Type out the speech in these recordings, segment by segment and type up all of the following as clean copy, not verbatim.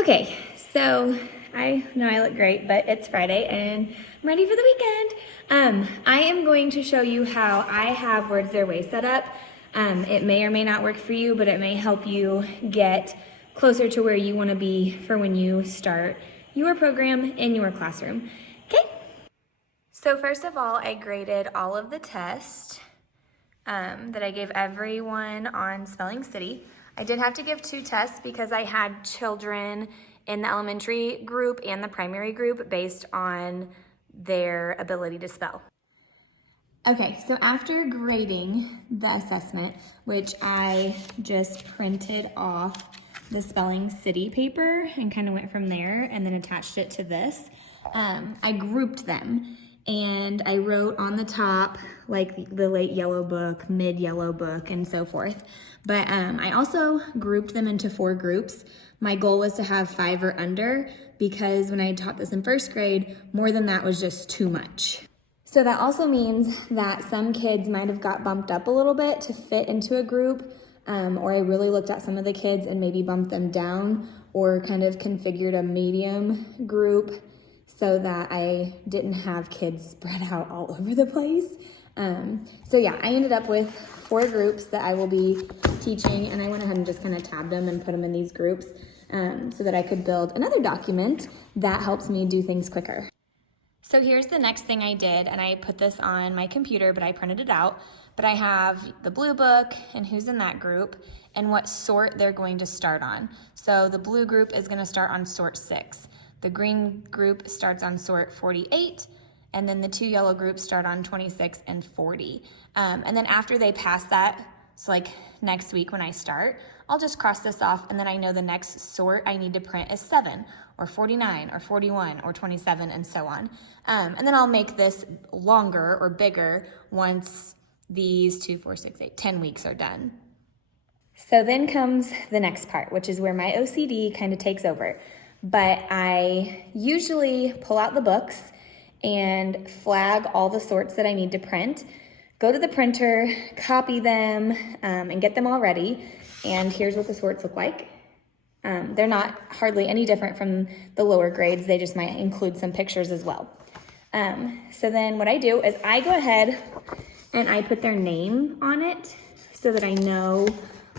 Okay, so I know I look great, but it's Friday and I'm ready for the weekend. I am going to show you how I have Words Their Way set up. It may or may not work for you, but it may help you get closer to where you want to be for when you start your program in your classroom. Okay? So first of all, I graded all of the tests that I gave everyone on Spelling City. I did have to give 2 tests because I had children in the elementary group and the primary group based on their ability to spell. Okay, so after grading the assessment, which I just printed off the Spelling City paper and kind of went from there and then attached it to this, I grouped them. And I wrote on the top, like the late yellow book, mid yellow book, and so forth. But I also grouped them into 4 groups. My goal was to have 5 or under because when I taught this in first grade, more than that was just too much. So that also means that some kids might have got bumped up a little bit to fit into a group, or I really looked at some of the kids and maybe bumped them down or kind of configured a medium group so that I didn't have kids spread out all over the place. So yeah, I ended up with 4 groups that I will be teaching, and I went ahead and just kind of tabbed them and put them in these groups so that I could build another document that helps me do things quicker. So here's the next thing I did, and I put this on my computer, but I printed it out. But I have the blue book and who's in that group and what sort they're going to start on. So the blue group is going to start on sort 6. The green group starts on sort 48, and then the 2 yellow groups start on 26 and 40. And then after they pass that, so like next week when I start, I'll just cross this off, and then I know the next sort I need to print is 7 or 49 or 41 or 27 and so on. And then I'll make this longer or bigger once these 2, 4, 6, 8, 10 weeks are done. So then comes the next part, which is where my OCD kind of takes over. But I usually pull out the books and flag all the sorts that I need to print, go to the printer, copy them, and get them all ready. And here's what the sorts look like. They're not hardly any different from the lower grades. They just might include some pictures as well. So then what I do is I go ahead and I put their name on it so that I know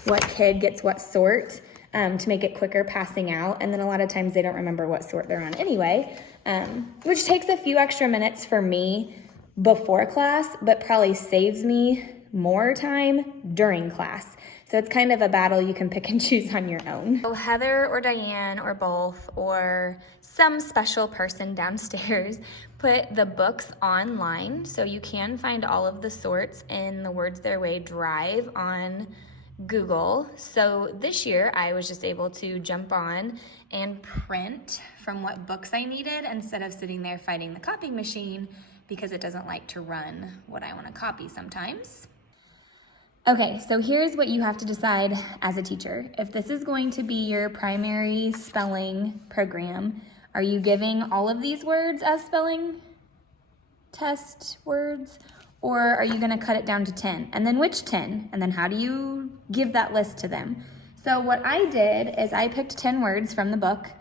what kid gets what sort. To make it quicker passing out. And then a lot of times they don't remember what sort they're on anyway, which takes a few extra minutes for me before class, but probably saves me more time during class. So it's kind of a battle you can pick and choose on your own. So Heather or Diane or both or some special person downstairs put the books online. So you can find all of the sorts in the Words Their Way Drive on Google. So this year I was just able to jump on and print from what books I needed instead of sitting there fighting the copying machine because it doesn't like to run what I want to copy sometimes. Okay, so here's what you have to decide as a teacher. If this is going to be your primary spelling program, are you giving all of these words as spelling test words? Or are you gonna cut it down to 10? And then which 10? And then how do you give that list to them? So what I did is I picked 10 words from the book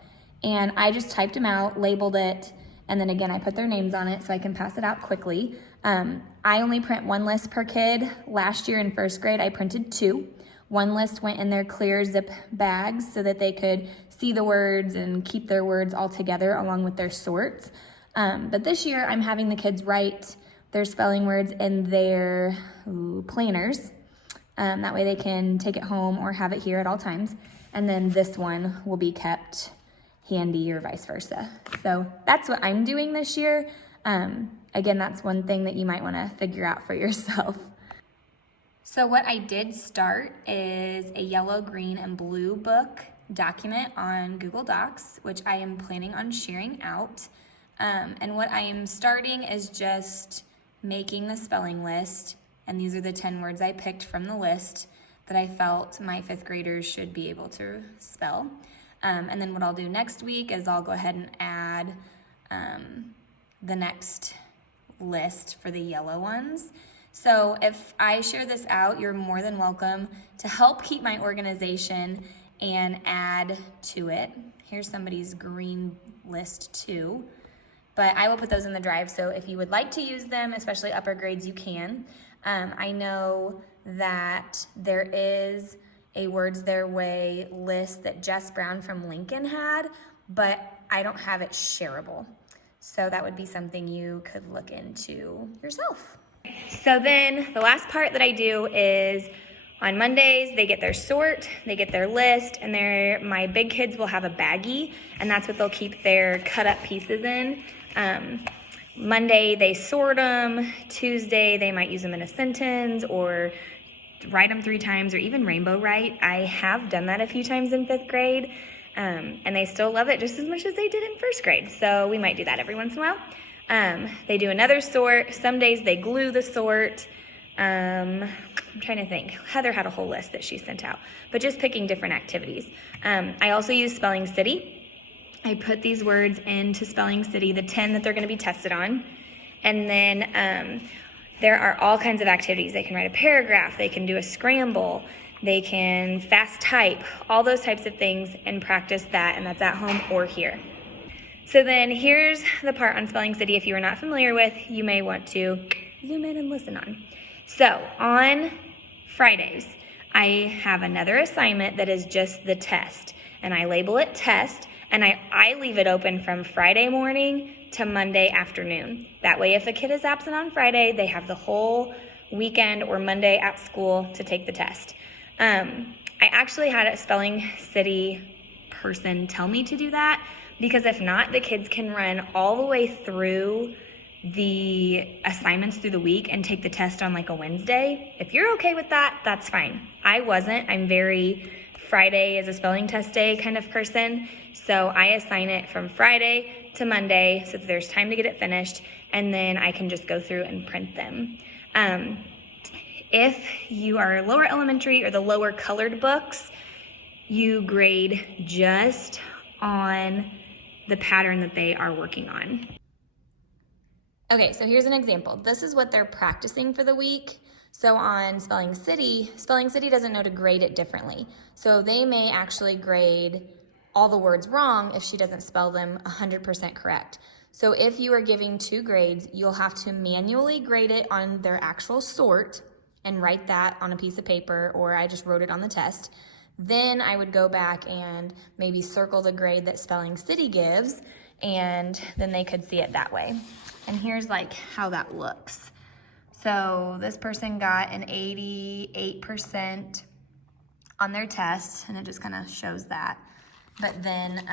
and I just typed them out, labeled it, and then again, I put their names on it so I can pass it out quickly. I only print 1 list per kid. Last year in first grade, I printed 2. 1 list went in their clear zip bags so that they could see the words and keep their words all together along with their sorts. But this year, I'm having the kids write their spelling words in their planners. That way they can take it home or have it here at all times. And then this one will be kept handy or vice versa. So that's what I'm doing this year. Again, that's one thing that you might want to figure out for yourself. So what I did start is a yellow, green, and blue book document on Google Docs, which I am planning on sharing out. And what I am starting is just making the spelling list, and these are the 10 words I picked from the list that I felt my 5th graders should be able to spell. And then what I'll do next week is I'll go ahead and add the next list for the yellow ones. So if I share this out, you're more than welcome to help keep my organization and add to it. Here's somebody's green list too. But I will put those in the drive, so if you would like to use them, especially upper grades, you can. I know that there is a Words Their Way list that Jess Brown from Lincoln had, but I don't have it shareable. So that would be something you could look into yourself. So then the last part that I do is on Mondays, they get their sort, they get their list, and my big kids will have a baggie, and that's what they'll keep their cut up pieces in. Monday, they sort them. Tuesday, they might use them in a sentence or write them 3 times or even rainbow write. I have done that a few times in 5th grade, and they still love it just as much as they did in 1st grade. So we might do that every once in a while. They do another sort. Some days they glue the sort. I'm trying to think. Heather had a whole list that she sent out, but just picking different activities. I also use Spelling City. I put these words into Spelling City, the 10 that they're going to be tested on. And then there are all kinds of activities. They can write a paragraph, they can do a scramble, they can fast type, all those types of things, and practice that, and that's at home or here. So then here's the part on Spelling City if you are not familiar with, you may want to zoom in and listen on. So on Fridays, I have another assignment that is just the test, and I label it test, and I leave it open from Friday morning to Monday afternoon. That way, if a kid is absent on Friday, they have the whole weekend or Monday at school to take the test. I actually had a Spelling City person tell me to do that, because if not, the kids can run all the way through the assignments through the week and take the test on like a Wednesday. If you're okay with that, that's fine. I wasn't. I'm very Friday is a spelling test day kind of person. So I assign it from Friday to Monday so that there's time to get it finished, and then I can just go through and print them. If you are lower elementary or the lower colored books, you grade just on the pattern that they are working on. Okay, so here's an example. This is what they're practicing for the week. So on Spelling City doesn't know to grade it differently. So they may actually grade all the words wrong if she doesn't spell them 100% correct. So if you are giving 2 grades, you'll have to manually grade it on their actual sort and write that on a piece of paper, or I just wrote it on the test. Then I would go back and maybe circle the grade that Spelling City gives, and then they could see it that way. And here's like how that looks. So this person got an 88% on their test, and it just kind of shows that. But then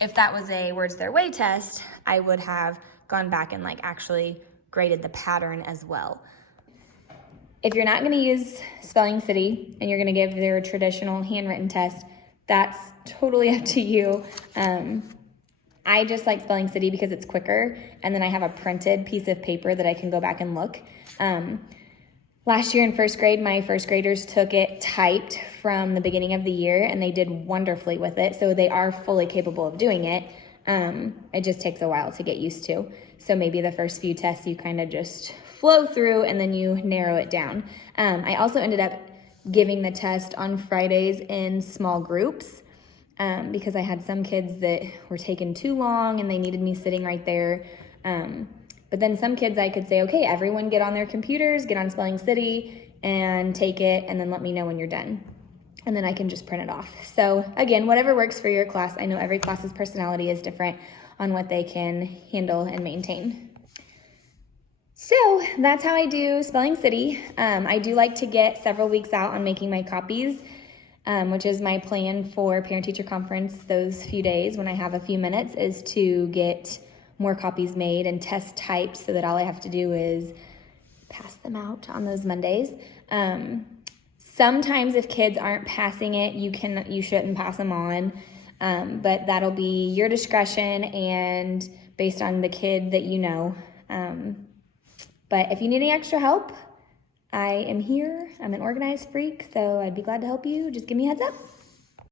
if that was a Words Their Way test, I would have gone back and like actually graded the pattern as well. If you're not going to use Spelling City and you're going to give their traditional handwritten test, that's totally up to you. I just like Spelling City because it's quicker, and then I have a printed piece of paper that I can go back and look. Last year in 1st grade, my 1st graders took it typed from the beginning of the year, and they did wonderfully with it, so they are fully capable of doing it. It just takes a while to get used to. So maybe the first few tests you kind of just flow through and then you narrow it down. I also ended up giving the test on Fridays in small groups because I had some kids that were taking too long and they needed me sitting right there. But then some kids I could say, okay, everyone get on their computers, get on Spelling City and take it, and then let me know when you're done. And then I can just print it off. So again, whatever works for your class. I know every class's personality is different on what they can handle and maintain. So that's how I do Spelling City. I do like to get several weeks out on making my copies, which is my plan for parent-teacher conference those few days when I have a few minutes, is to get more copies made and test typed so that all I have to do is pass them out on those Mondays. Sometimes if kids aren't passing it, you shouldn't pass them on, but that'll be your discretion and based on the kid that you know. But if you need any extra help, I am here. I'm an organized freak, so I'd be glad to help you. Just give me a heads up.